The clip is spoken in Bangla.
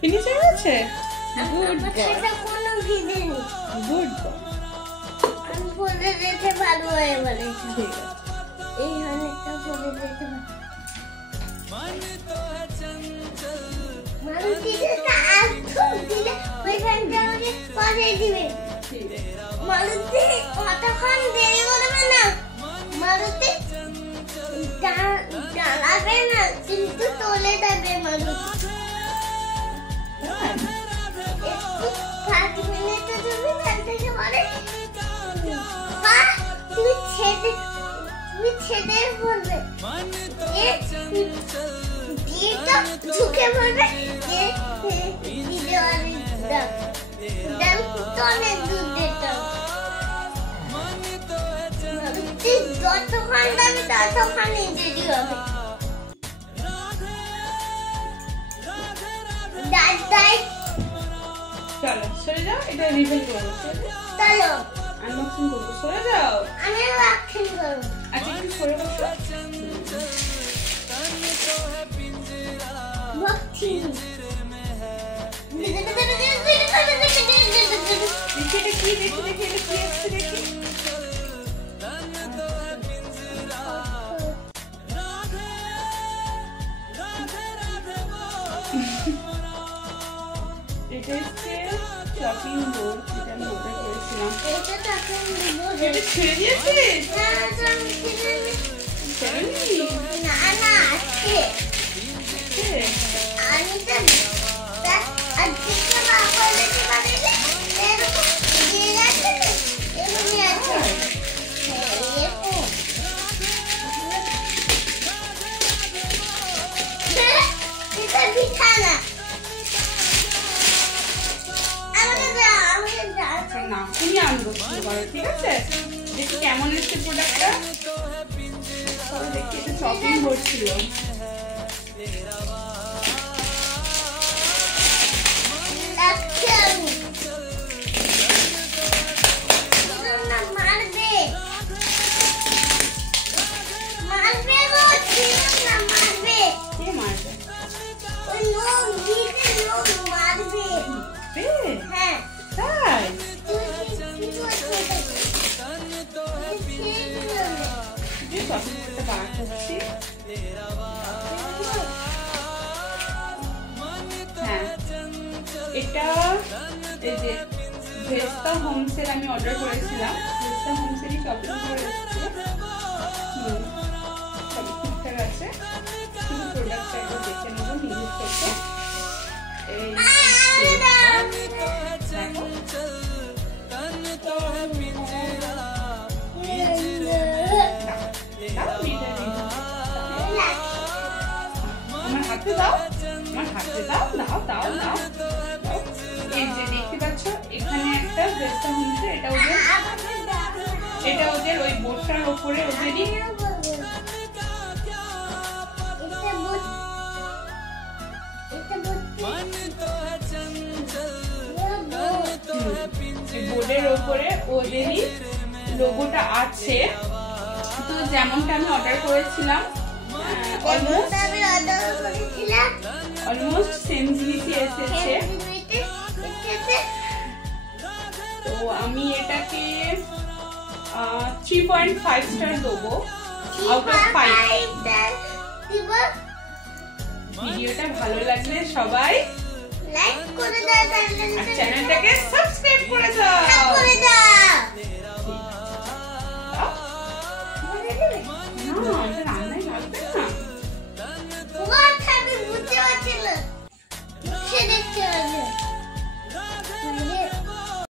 ফিনিশ হয়ে গেছে। গুড এটা কোনো ভিজেনি। গুড আমি বলে দিতে ভালো হয়ে বলেছি। ঠিক আছে। এই অনেকটা বলে দিতে মালতীটা আধো দিলে ওইখানটা আমাকে পরে দিবে। মালতী কতক্ষণ দেরি করবে না, মালতী দাঁড়াবে না কিন্তু চলে যাবে মালতী। 5 মিনিটে তুমি এখান থেকে পরে তুমি ছেড়ে বলবে দিয়েটা ঢুকে পড়বে দিতে পারি দাম তো অনেক দুধ দিতাম। যতক্ষণ দাবি ততক্ষণ দেরি হবে। চলো সরে যাও, এটা রিভিল করবো। চলো আনবক্সিং করবো, সরে যাও। আমি আনবক্সিং করব। আচ্ছা একটু সরে বসো। বক্সিং দেখি এটা কি, দেখি এটা কি আসছে দেখি। এটা হচ্ছে শপিং বোর্ড, যেটা আমি অর্ডার করেছিলাম। এটা তাকে নিবো। এটা ছেড়ে দিয়েছিস? না আমি কিনে ছেড়েনি? না না আছে। আমি তো আজকে বাবা বলেছে বাড়িতে এরকম দিয়ে গেছে এমনি আছে। এটা বিছানা আচ্ছা না, তুমি আনবক্সিং করো, ঠিক আছে? দেখি কেমন এসছে প্রোডাক্টটা। দেখি এটা শপিং বোর্ড ছিল। এটা এই যে ভেস্তা হোমসের আমি অর্ডার করেছিলাম। ভেস্তা হোমসেরই শপিং করে এসেছে। সব ঠিকঠাক আছে, শুধু প্রোডাক্টটা একটু দেখে নেবো নিজের থেকে। আমার হাতে দাও, আমার হাতে দাও, দাও দাও দাও। এই যে দেখতে পাচ্ছ এখানে একটা ভেস্তা হোমসে, এটা ওদের ওই বোর্ডটার উপরে ওদেরই বোর্ডের উপরে ওদেরই লোগোটা আছে। তো যেমনটা আমি অর্ডার করেছিলাম অলমোস্ট সেম জিনিসই এসেছে। তো আমি এটাকে 3.5 স্টার দেবো আউট অফ 5। ভিডিওটা ভালো লাগলে সবাই লাইক করে দাও আর চ্যানেলটাকে সাবস্ক্রাইব করে দাও। না এটা রান্নায় লাগবে না। বুঝতে পারছি না।